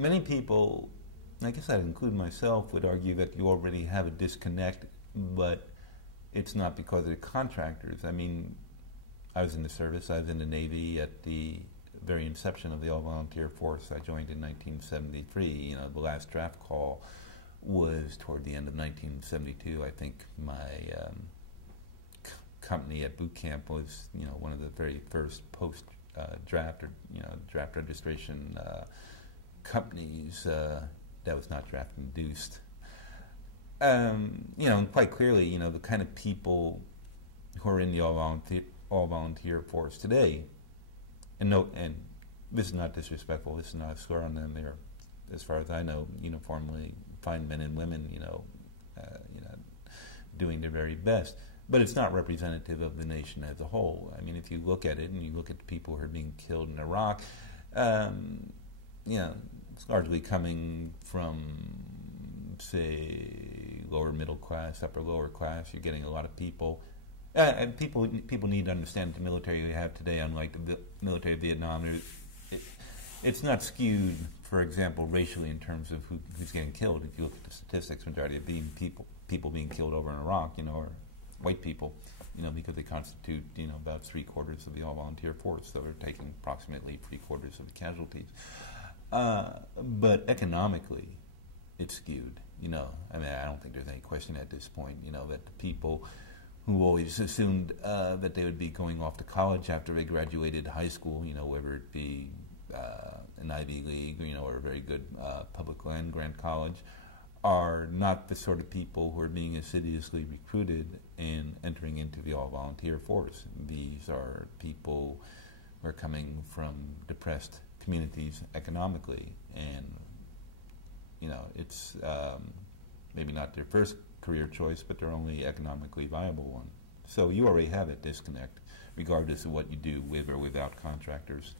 many people, I guess I'd include myself, would argue that you already have a disconnect, but it's not because of the contractors. I mean, I was in the service, I was in the Navy at the very inception of the all-volunteer force. I joined in 1973. You know, the last draft call was toward the end of 1972. I think my company at boot camp was, you know, one of the very first post-draft or, you know, draft registration companies that was not draft induced. You know, and quite clearly, you know, the kind of people who are in the all-volunteer force today, and this is not disrespectful, this is not a slur on them. They're, as far as I know, uniformly fine men and women, you know, doing their very best. But it's not representative of the nation as a whole. I mean, if you look at it and you look at the people who are being killed in Iraq, you know, it's largely coming from, say, lower middle class, upper lower class. You're getting a lot of people. And people need to understand the military we have today, unlike the military of Vietnam. It's not skewed, for example, racially in terms of who's getting killed. If you look at the statistics, majority of people being killed over in Iraq, you know, are white people, you know, because they constitute, you know, about 3/4 of the all-volunteer force, so they're taking approximately 3/4 of the casualties. But economically, it's skewed. You know, I mean, I don't think there's any question at this point, you know, that the people who always assumed that they would be going off to college after they graduated high school, you know, whether it be an Ivy League, you know, or a very good public land-grant college, are not the sort of people who are being assiduously recruited and entering into the all-volunteer force. These are people who are coming from depressed communities economically, and, you know, it's maybe not their first career choice, but their only economically viable one. So you already have a disconnect, regardless of what you do with or without contractors.